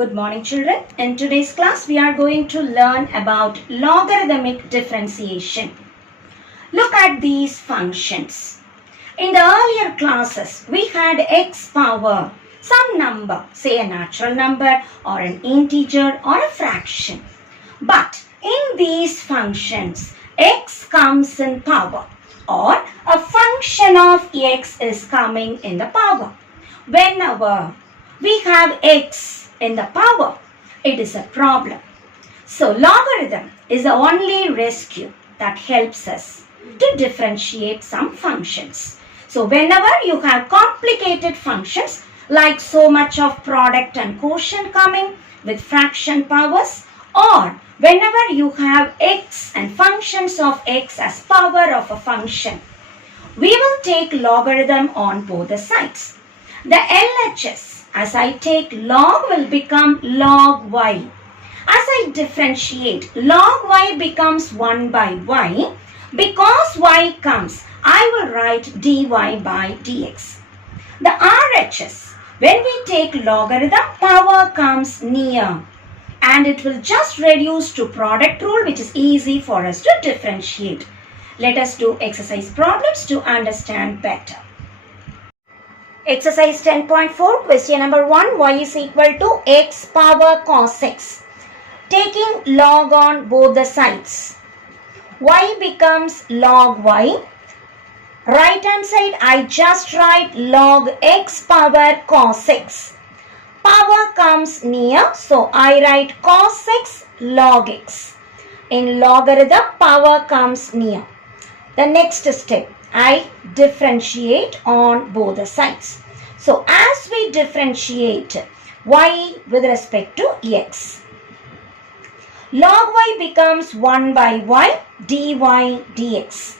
Good morning, children. In today's class, we are going to learn about logarithmic differentiation. Look at these functions. In the earlier classes, we had x power, some number, say a natural number or an integer or a fraction. But in these functions, x comes in power or a function of x is coming in the power. Whenever we have x in the power, it is a problem. So logarithm is the only rescue that helps us to differentiate some functions. So whenever you have complicated functions like so much of product and quotient coming with fraction powers, or whenever you have x and functions of x as power of a function, we will take logarithm on both the sides. The LHS, as I take log, will become log y. As I differentiate, log y becomes 1 by y. Because y comes, I will write dy by dx. The RHS, when we take logarithm, power comes near. And it will just reduce to product rule, which is easy for us to differentiate. Let us do exercise problems to understand better. Exercise 10.4, question number 1, y is equal to x power cos x. Taking log on both the sides, y becomes log y. Right hand side, I just write log x power cos x. Power comes near, so I write cos x log x. In logarithm, power comes near. The next step, I differentiate on both the sides. So as we differentiate y with respect to x, log y becomes 1 by y dy dx.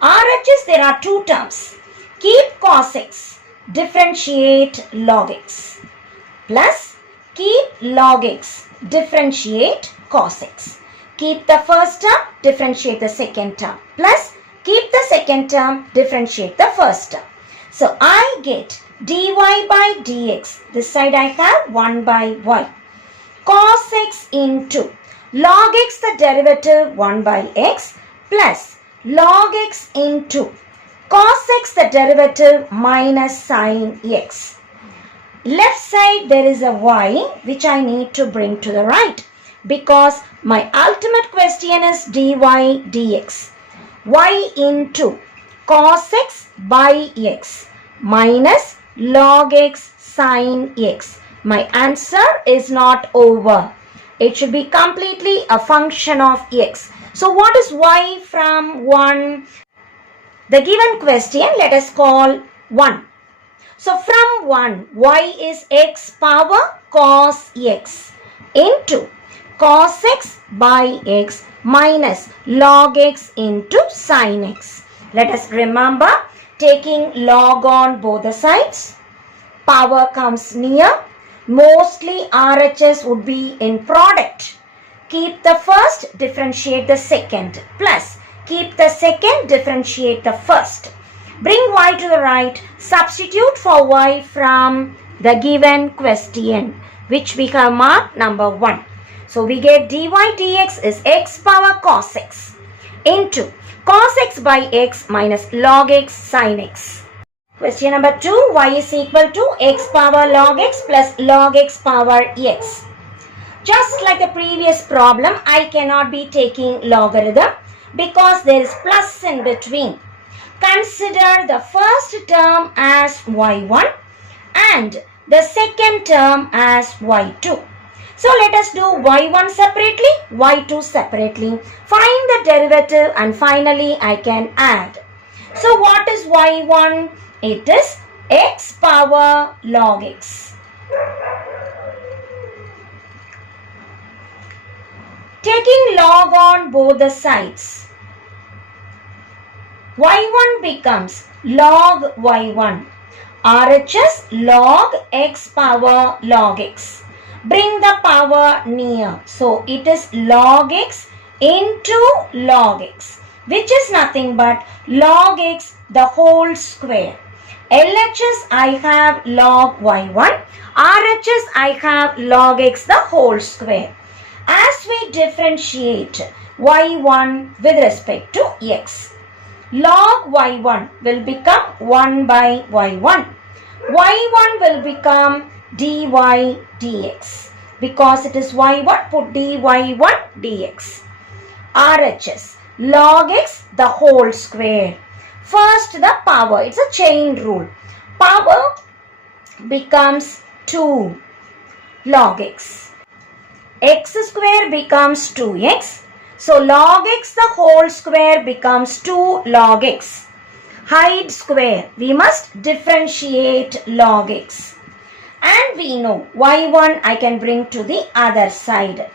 RHS, there are two terms. Keep cos x, differentiate log x. Plus keep log x, differentiate cos x. Keep the first term, differentiate the second term. Plus keep the second term, differentiate the first term. So I get dy by dx. This side I have 1 by y. Cos x into log x, the derivative 1 by x, plus log x into cos x, the derivative minus sin x. Left side there is a y which I need to bring to the right because my ultimate question is dy dx. Y into cos x by x minus log x sin x. My answer is not over. It should be completely a function of x. So what is y from 1? The given question let us call 1. So from 1, y is x power cos x into cos x by x minus log x into sin x. Let us remember, taking log on both the sides, power comes near. Mostly RHS would be in product. Keep the first, differentiate the second. Plus, keep the second, differentiate the first. Bring y to the right, substitute for y from the given question, which we have marked number 1. So we get dy dx is x power cos x into cos x by x minus log x sin x. Question number 2, y is equal to x power log x plus log x power x. Just like the previous problem, I cannot be taking logarithm because there is plus in between. Consider the first term as y1 and the second term as y2. So let us do y1 separately, y2 separately. Find the derivative and finally I can add. So what is y1? It is x power log x. Taking log on both the sides, y1 becomes log y1. RHS log x power log x. Bring the power near. So it is log x into log x, which is nothing but log x the whole square. LHS I have log y1. RHS I have log x the whole square. As we differentiate y1 with respect to x, log y1 will become 1 by y1. Y1 will become dy dx. Because it is y1, put dy1 dx. RHS, log x the whole square. First the power, it's a chain rule. Power becomes 2 log x. X square becomes 2x. So log x the whole square becomes 2 log x. Hide square, we must differentiate log x. And we know y1 I can bring to the other side.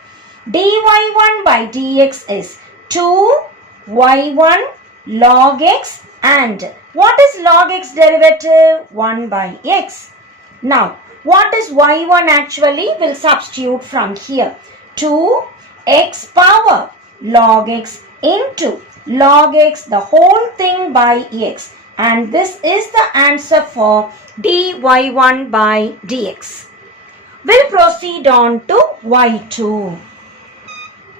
dy1 by dx is 2 y1 log x, and what is log x derivative? 1 by x. Now what is y1 actually? We'll substitute from here. 2 x power log x into log x the whole thing by x, and this is the answer for dy1 by dx. We'll proceed on to y2.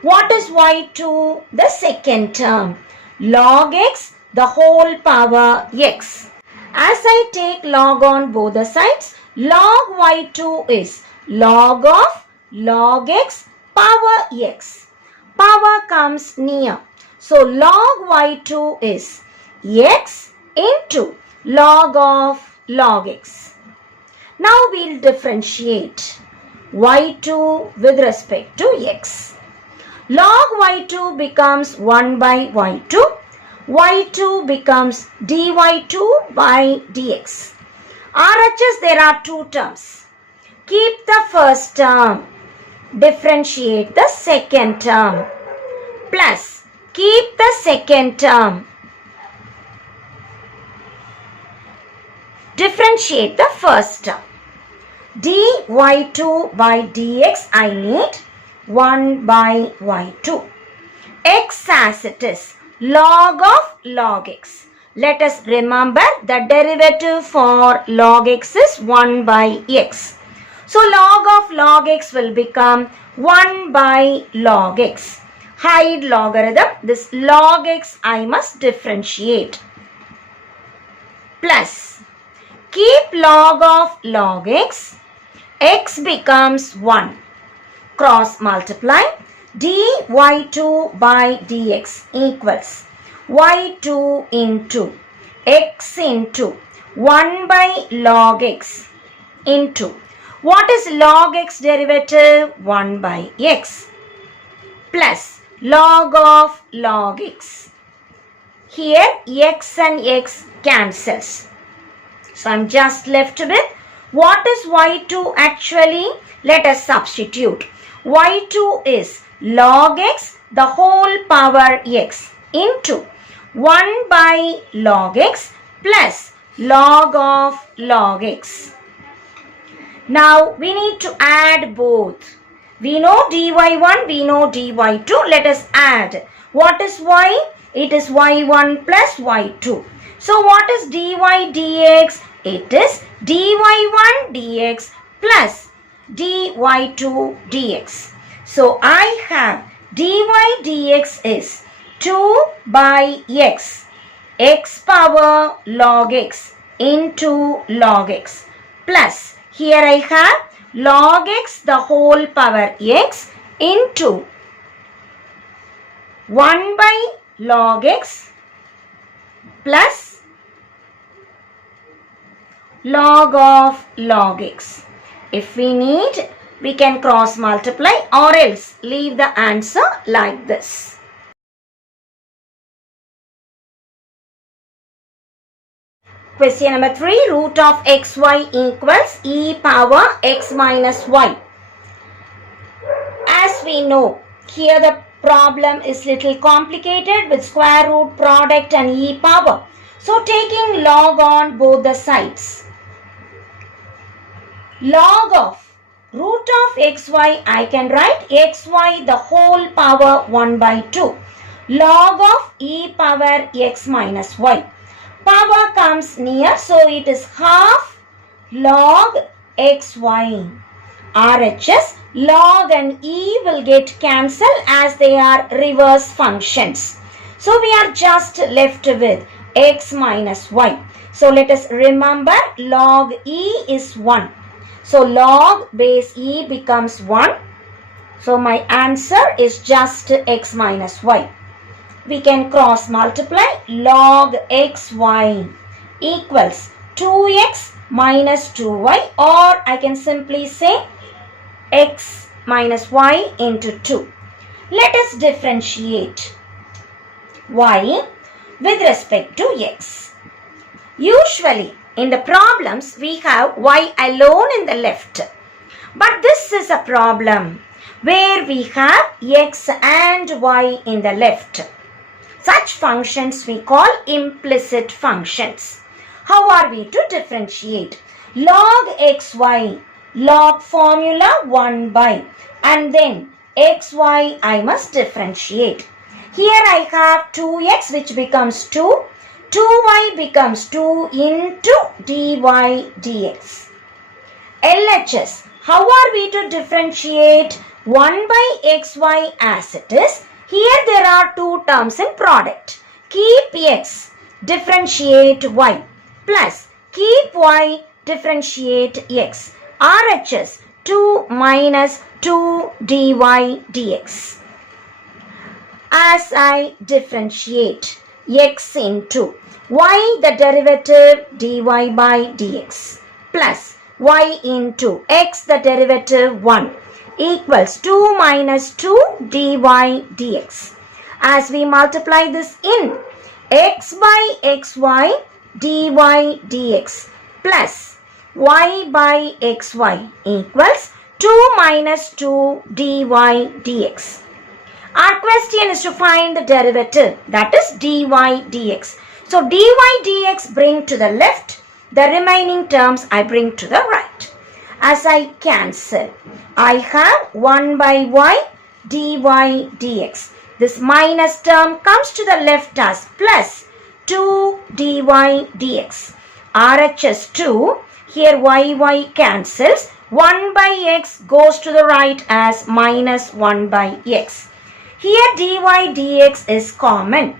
What is y2? The second term. Log x the whole power x. As I take log on both the sides, log y2 is log of log x power x. Power comes near. So log y2 is x into log of log x. Now we'll differentiate y2 with respect to x. Log y2 becomes 1 by y2. Y2 becomes dy2 by dx. RHS, there are two terms. Keep the first term. Differentiate the second term. Plus, keep the second term. Differentiate the first term. dy2 by dx I need 1 by y2. X as it is. Log of log x. Let us remember the derivative for log x is 1 by x. So log of log x will become 1 by log x. Hide logarithm. This log x I must differentiate. Plus, keep log of log x. X becomes 1. Cross multiply. dy2 by dx equals y2 into x into 1 by log x into, what is log x derivative? 1 by x plus log of log x. Here x and x cancels. So I'm just left with, what is y2 actually? Let us substitute. y2 is log x the whole power x into 1 by log x plus log of log x. Now we need to add both. We know dy1, we know dy2. Let us add. What is y? It is y1 plus y2. So what is dy dx? It is dy1 dx plus dy2 dx. So I have dy dx is 2 by x, x power log x into log x, plus here I have log x the whole power x into 1 by log x plus log of log x. If we need, we can cross multiply or else leave the answer like this. Question number 3, root of xy equals e power x minus y. As we know, here the problem is little complicated with square root, product and e power. So taking log on both the sides. Log of root of xy, I can write xy the whole power 1 by 2. Log of e power x minus y. Power comes near, so it is half log xy. RHS, log and e will get cancelled as they are reverse functions. So we are just left with x minus y. So let us remember log e is 1. So log base e becomes 1. So my answer is just x minus y. We can cross multiply log xy equals 2x minus 2y, or I can simply say x minus y into 2. Let us differentiate y with respect to x. Usually in the problems we have y alone in the left. But this is a problem where we have x and y in the left. Such functions we call implicit functions. How are we to differentiate? Log xy, log formula 1 by, and then xy I must differentiate. Here I have 2x which becomes 2. 2y becomes 2 into dy dx. LHS, how are we to differentiate 1 by xy as it is? Here there are two terms in product. Keep x, differentiate y, plus keep y, differentiate x. RHS, 2 minus 2 dy dx. As I differentiate x into y, the derivative dy by dx, plus y into x, the derivative 1, equals 2 minus 2 dy dx. As we multiply this in x by xy dy dx plus y by xy equals 2 minus 2 dy dx. Our question is to find the derivative, that is dy dx. So dy dx bring to the left, the remaining terms I bring to the right. As I cancel, I have 1 by y dy dx. This minus term comes to the left as plus 2 dy dx. RHS 2, here y cancels. 1 by x goes to the right as minus 1 by x. Here dy dx is common.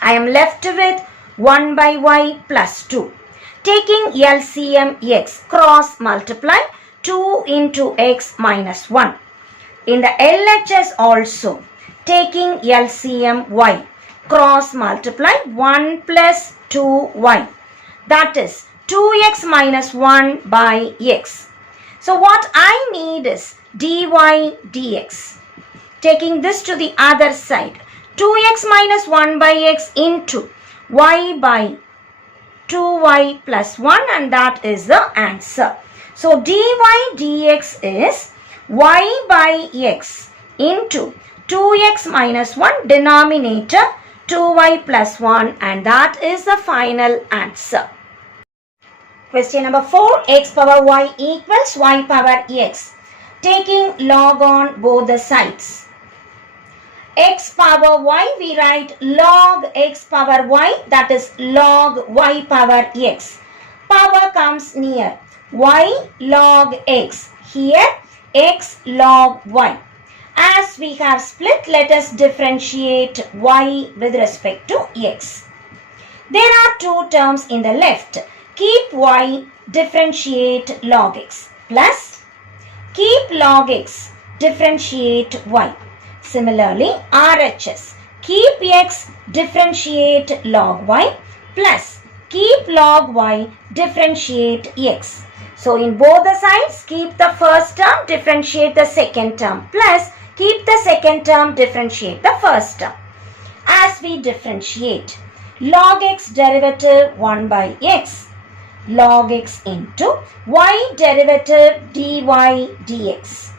I am left with 1 by y plus 2. Taking LCM x, cross multiply 2 into x minus 1. In the LHS also, taking LCM y, cross multiply 1 plus 2y. That is 2x minus 1 by x. So what I need is dy dx. Taking this to the other side, 2x minus 1 by x into y by 2y plus 1, and that is the answer. So dy dx is y by x into 2x minus 1, denominator 2y plus 1, and that is the final answer. Question number 4, x power y equals y power x. Taking log on both the sides. X power y, we write log x power y, that is log y power x. Power comes near, y log x, here x log y. As we have split, let us differentiate y with respect to x. There are two terms in the left. Keep y, differentiate log x, plus keep log x, differentiate y. Similarly, RHS, keep x, differentiate log y, plus keep log y, differentiate x. So in both the sides, keep the first term, differentiate the second term, plus keep the second term, differentiate the first term. As we differentiate, log x derivative 1 by x, log x into y derivative dy dx.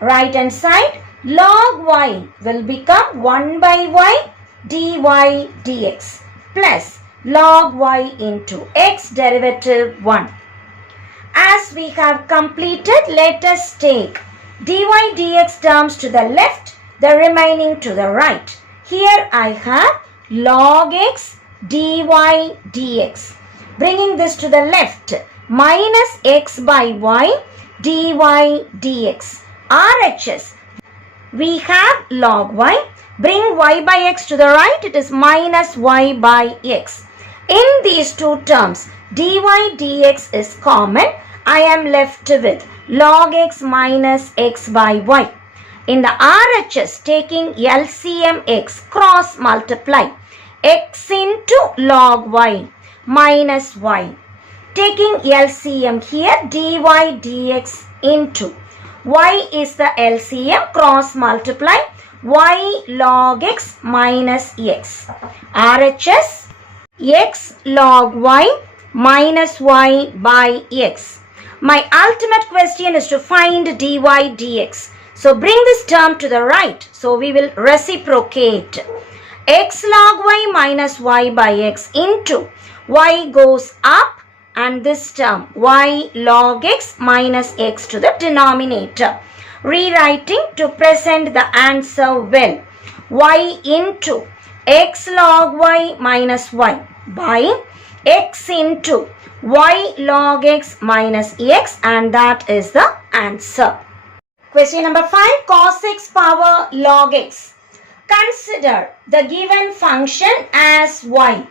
Right hand side, log y will become 1 by y dy dx plus log y into x derivative 1. As we have completed, let us take dy dx terms to the left, the remaining to the right. Here I have log x dy dx. Bringing this to the left, minus x by y dy dx. RHS, we have log y. Bring y by x to the right, it is minus y by x. In these two terms, dy dx is common. I am left with log x minus x by y. In the RHS, taking LCM x, cross multiply x into log y minus y. Taking LCM here, dy dx into y is the LCM, cross multiply y log x minus x. RHS, x log y minus y by x. My ultimate question is to find dy dx. So bring this term to the right. So we will reciprocate. X log y minus y by x into y goes up, and this term y log x minus x to the denominator. Rewriting to present the answer well. Y into x log y minus y by x into y log x minus x, and that is the answer. Question number 5, cos x power log x. Consider the given function as y.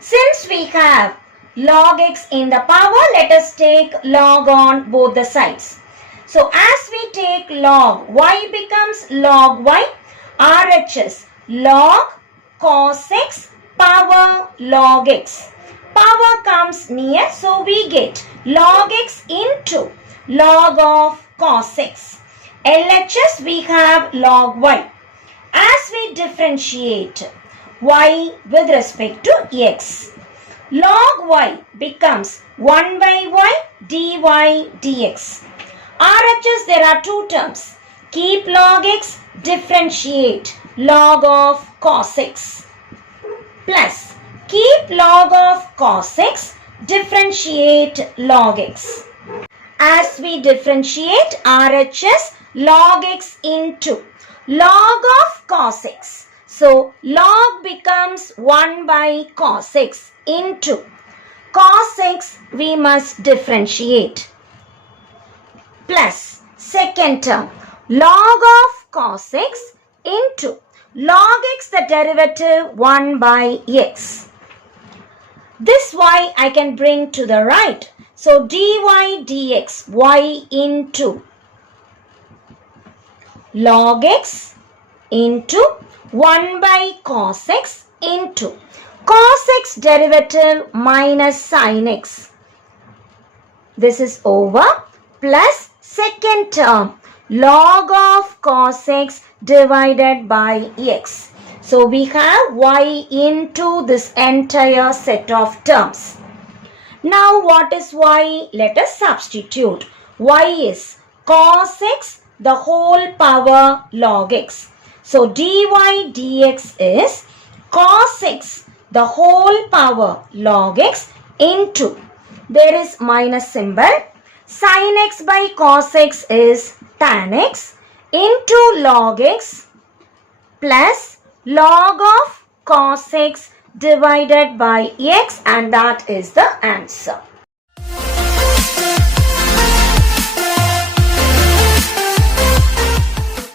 Since we have log x in the power, let us take log on both the sides. So as we take log, y becomes log y. RHS, log cos x power log x. Power comes near, so we get log x into log of cos x. LHS, we have log y. As we differentiate y with respect to x, log y becomes 1 by y dy dx. RHS, there are two terms. Keep log x, differentiate log of cos x. Plus, keep log of cos x, differentiate log x. As we differentiate, RHS, log x into log of cos x. So, log becomes 1 by cos x into cos x, we must differentiate. Plus, second term, log of cos x into log x, the derivative 1 by x. This y I can bring to the right. So, dy dx, y into log x into 1 by cos x into cos x derivative minus sin x. This is over, plus second term log of cos x divided by x. So we have y into this entire set of terms. Now what is y? Let us substitute. Y is cos x the whole power log x. So dy dx is cos x the whole power log x into, there is minus symbol, sin x by cos x is tan x into log x plus log of cos x divided by x, and that is the answer.